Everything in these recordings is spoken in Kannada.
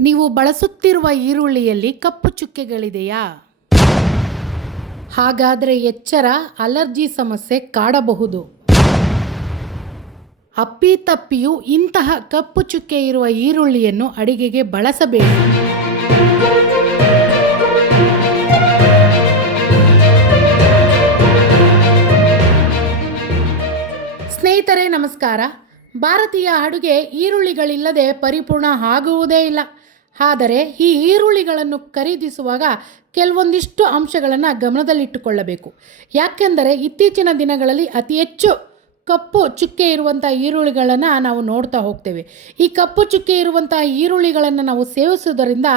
ನೀವು ಬಳಸುತ್ತಿರುವ ಈರುಳ್ಳಿಯಲ್ಲಿ ಕಪ್ಪು ಚುಕ್ಕೆಗಳಿದೆಯಾ? ಹಾಗಾದರೆ ಎಚ್ಚರ, ಅಲರ್ಜಿ ಸಮಸ್ಯೆ ಕಾಡಬಹುದು. ಅಪ್ಪಿತಪ್ಪಿಯೂ ಇಂತಹ ಕಪ್ಪು ಚುಕ್ಕೆ ಇರುವ ಈರುಳ್ಳಿಯನ್ನು ಅಡಿಗೆಗೆ ಬಳಸಬೇಡಿ. ಸ್ನೇಹಿತರೆ, ನಮಸ್ಕಾರ. ಭಾರತೀಯ ಅಡುಗೆ ಈರುಳ್ಳಿಗಳಿಲ್ಲದೆ ಪರಿಪೂರ್ಣ ಆಗುವುದೇ ಇಲ್ಲ. ಆದರೆ ಈ ಈರುಳ್ಳಿಗಳನ್ನು ಖರೀದಿಸುವಾಗ ಕೆಲವೊಂದಿಷ್ಟು ಅಂಶಗಳನ್ನು ಗಮನದಲ್ಲಿಟ್ಟುಕೊಳ್ಳಬೇಕು. ಯಾಕೆಂದರೆ ಇತ್ತೀಚಿನ ದಿನಗಳಲ್ಲಿ ಅತಿ ಹೆಚ್ಚು ಕಪ್ಪು ಚುಕ್ಕೆ ಇರುವಂಥ ಈರುಳ್ಳಿಗಳನ್ನು ನಾವು ನೋಡ್ತಾ ಹೋಗ್ತೇವೆ. ಈ ಕಪ್ಪು ಚುಕ್ಕೆ ಇರುವಂಥ ಈರುಳ್ಳಿಗಳನ್ನು ನಾವು ಸೇವಿಸುವುದರಿಂದ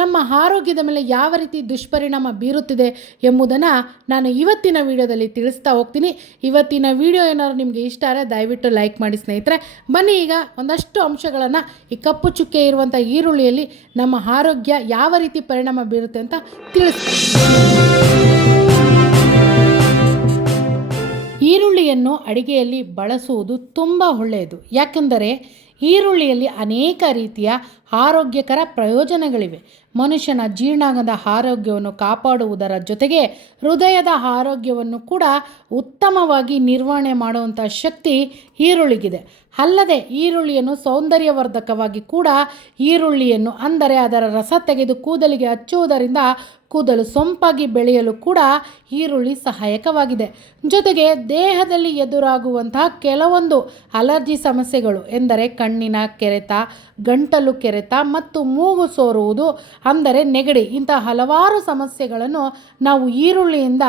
ನಮ್ಮ ಆರೋಗ್ಯದ ಮೇಲೆ ಯಾವ ರೀತಿ ದುಷ್ಪರಿಣಾಮ ಬೀರುತ್ತಿದೆ ಎಂಬುದನ್ನು ನಾನು ಇವತ್ತಿನ ವಿಡಿಯೋದಲ್ಲಿ ತಿಳಿಸ್ತಾ ಹೋಗ್ತೀನಿ. ಇವತ್ತಿನ ವಿಡಿಯೋ ಏನಾದ್ರು ನಿಮಗೆ ಇಷ್ಟ ಆದರೆ ದಯವಿಟ್ಟು ಲೈಕ್ ಮಾಡಿ ಸ್ನೇಹಿತರೆ. ಬನ್ನಿ ಈಗ ಒಂದಷ್ಟು ಅಂಶಗಳನ್ನು ಈ ಕಪ್ಪು ಚುಕ್ಕೆ ಇರುವಂಥ ಈರುಳ್ಳಿಯಲ್ಲಿ ನಮ್ಮ ಆರೋಗ್ಯ ಯಾವ ರೀತಿ ಪರಿಣಾಮ ಬೀರುತ್ತೆ ಅಂತ ತಿಳಿಸ್ತೀನಿ. ಈರುಳ್ಳಿಯನ್ನು ಅಡಿಗೆಯಲ್ಲಿ ಬಳಸುವುದು ತುಂಬ ಒಳ್ಳೆಯದು. ಯಾಕೆಂದರೆ ಈರುಳ್ಳಿಯಲ್ಲಿ ಅನೇಕ ರೀತಿಯ ಆರೋಗ್ಯಕರ ಪ್ರಯೋಜನಗಳಿವೆ. ಮನುಷ್ಯನ ಜೀರ್ಣಾಂಗದ ಆರೋಗ್ಯವನ್ನು ಕಾಪಾಡುವುದರ ಜೊತೆಗೆ ಹೃದಯದ ಆರೋಗ್ಯವನ್ನು ಕೂಡ ಉತ್ತಮವಾಗಿ ನಿರ್ವಹಣೆ ಮಾಡುವಂಥ ಶಕ್ತಿ ಈರುಳ್ಳಿಗಿದೆ. ಅಲ್ಲದೆ ಈರುಳ್ಳಿಯನ್ನು ಸೌಂದರ್ಯವರ್ಧಕವಾಗಿ ಕೂಡ ಈರುಳ್ಳಿಯನ್ನು ಅಂದರೆ ಅದರ ರಸ ತೆಗೆದು ಕೂದಲಿಗೆ ಹಚ್ಚುವುದರಿಂದ ಕೂದಲು ಸೊಂಪಾಗಿ ಬೆಳೆಯಲು ಕೂಡ ಈರುಳ್ಳಿ ಸಹಾಯಕವಾಗಿದೆ. ಜೊತೆಗೆ ದೇಹದಲ್ಲಿ ಎದುರಾಗುವಂತಹ ಕೆಲವೊಂದು ಅಲರ್ಜಿ ಸಮಸ್ಯೆಗಳು ಎಂದರೆ ಕಣ್ಣಿನ ಕೆರೆತ, ಗಂಟಲು ಕೆರೆತ ಮತ್ತು ಮೂಗು ಸೋರುವುದು. ಅಂದರೆ ನೆಗಡಿ ಇಂಥ ಹಲವಾರು ಸಮಸ್ಯೆಗಳನ್ನು ನಾವು ಈರುಳ್ಳಿಯಿಂದ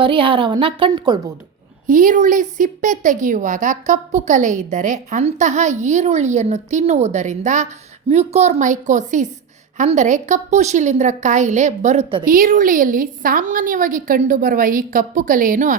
ಪರಿಹಾರವನ್ನು ಕಂಡುಕೊಳ್ಬೋದು. ಈರುಳ್ಳಿ ಸಿಪ್ಪೆ ತೆಗೆಯುವಾಗ ಕಪ್ಪು ಕಲೆ ಇದ್ದರೆ ಅಂತಹ ಈರುಳ್ಳಿಯನ್ನು ತಿನ್ನುವುದರಿಂದ ಮ್ಯೂಕೋರ್ಮೈಕೋಸಿಸ್ ಅಂದರೆ ಕಪ್ಪು ಶಿಲೀಂಧ್ರ ಕಾಯಿಲೆ ಬರುತ್ತದೆ. ಈರುಳ್ಳಿಯಲ್ಲಿ ಸಾಮಾನ್ಯವಾಗಿ ಕಂಡುಬರುವ ಈ ಕಪ್ಪು ಕಲೆಯನ್ನು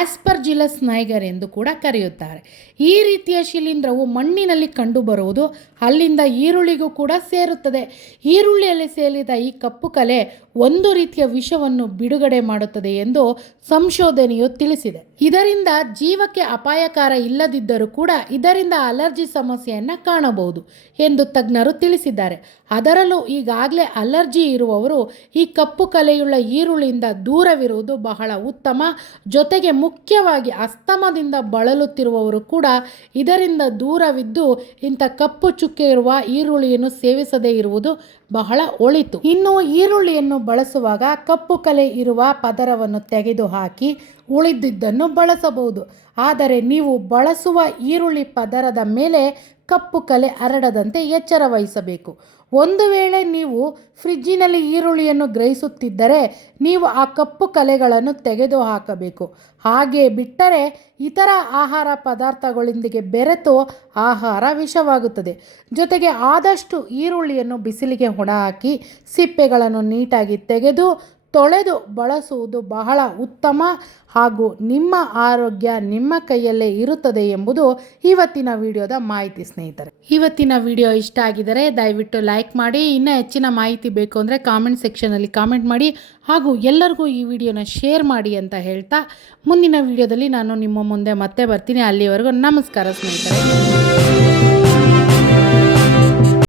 ಆಸ್ಪರ್ಜಿಲಸ್ ನೈಗರ್ ಎಂದು ಕೂಡ ಕರೆಯುತ್ತಾರೆ. ಈ ರೀತಿಯ ಶಿಲೀಂಧ್ರವು ಮಣ್ಣಿನಲ್ಲಿ ಕಂಡುಬರುವುದು ಅಲ್ಲಿಂದ ಈರುಳ್ಳಿಗೂ ಕೂಡ ಸೇರುತ್ತದೆ. ಈರುಳ್ಳಿಯಲ್ಲಿ ಸೇರಿದ ಈ ಕಪ್ಪು ಕಲೆ ಒಂದು ರೀತಿಯ ವಿಷವನ್ನು ಬಿಡುಗಡೆ ಮಾಡುತ್ತದೆ ಎಂದು ಸಂಶೋಧನೆಯು ತಿಳಿಸಿದೆ. ಇದರಿಂದ ಜೀವಕ್ಕೆ ಅಪಾಯಕಾರ ಇಲ್ಲದಿದ್ದರೂ ಕೂಡ ಇದರಿಂದ ಅಲರ್ಜಿ ಸಮಸ್ಯೆಯನ್ನು ಕಾಣಬಹುದು ಎಂದು ತಜ್ಞರು ತಿಳಿಸಿದ್ದಾರೆ. ಅದರಲ್ಲೂ ಈಗಾಗಲೇ ಅಲರ್ಜಿ ಇರುವವರು ಈ ಕಪ್ಪು ಕಲೆಯುಳ್ಳ ಈರುಳ್ಳಿಯಿಂದ ದೂರವಿರುವುದು ಬಹಳ ಉತ್ತಮ. ಜೊತೆಗೆ ಮುಖ್ಯವಾಗಿ ಅಸ್ತಮದಿಂದ ಬಳಲುತ್ತಿರುವವರು ಕೂಡ ಇದರಿಂದ ದೂರವಿದ್ದು ಇಂಥ ಕಪ್ಪು ಚುಕ್ಕೆ ಇರುವ ಈರುಳ್ಳಿಯನ್ನು ಸೇವಿಸದೇ ಇರುವುದು ಬಹಳ ಒಳಿತು. ಇನ್ನು ಈರುಳ್ಳಿಯನ್ನು ಬಳಸುವಾಗ ಕಪ್ಪು ಕಲೆ ಇರುವ ಪದರವನ್ನು ತೆಗೆದು ಹಾಕಿ ಉಳಿದಿದ್ದನ್ನು ಬಳಸಬಹುದು. ಆದರೆ ನೀವು ಬಳಸುವ ಈರುಳ್ಳಿ ಪದರದ ಮೇಲೆ ಕಪ್ಪು ಕಲೆ ಹರಡದಂತೆ ಎಚ್ಚರ ವಹಿಸಬೇಕು. ಒಂದು ವೇಳೆ ನೀವು ಫ್ರಿಜ್ಜಿನಲ್ಲಿ ಈರುಳ್ಳಿಯನ್ನು ಗ್ರಹಿಸುತ್ತಿದ್ದರೆ ನೀವು ಆ ಕಪ್ಪು ಕಲೆಗಳನ್ನು ತೆಗೆದು ಹಾಕಬೇಕು ಹಾಗೆ ಬಿಟ್ಟರೆ ಇತರ ಆಹಾರ ಪದಾರ್ಥಗಳೊಂದಿಗೆ ಬೆರೆತು ಆಹಾರ ವಿಷವಾಗುತ್ತದೆ. ಜೊತೆಗೆ ಆದಷ್ಟು ಈರುಳ್ಳಿಯನ್ನು ಬಿಸಿಲಿಗೆ ಹೊಡಹಾಕಿ ಸಿಪ್ಪೆಗಳನ್ನು ನೀಟಾಗಿ ತೆಗೆದು ತೊಳೆದು ಬಳಸುವುದು ಬಹಳ ಉತ್ತಮ ಹಾಗೂ ನಿಮ್ಮ ಆರೋಗ್ಯ ನಿಮ್ಮ ಕೈಯಲ್ಲೇ ಇರುತ್ತದೆ ಎಂಬುದು ಇವತ್ತಿನ ವಿಡಿಯೋದ ಮಾಹಿತಿ ಸ್ನೇಹಿತರೆ. ಇವತ್ತಿನ ವಿಡಿಯೋ ಇಷ್ಟ ಆಗಿದರೆ ದಯವಿಟ್ಟು ಲೈಕ್ ಮಾಡಿ, ಇನ್ನೂ ಹೆಚ್ಚಿನ ಮಾಹಿತಿ ಬೇಕು ಅಂದರೆ ಕಾಮೆಂಟ್ ಸೆಕ್ಷನಲ್ಲಿ ಕಾಮೆಂಟ್ ಮಾಡಿ ಹಾಗೂ ಎಲ್ಲರಿಗೂ ಈ ವಿಡಿಯೋನ ಶೇರ್ ಮಾಡಿ ಅಂತ ಹೇಳ್ತಾ ಮುಂದಿನ ವಿಡಿಯೋದಲ್ಲಿ ನಾನು ನಿಮ್ಮ ಮುಂದೆ ಮತ್ತೆ ಬರ್ತೀನಿ. ಅಲ್ಲಿವರೆಗೂ ನಮಸ್ಕಾರ ಸ್ನೇಹಿತರೆ.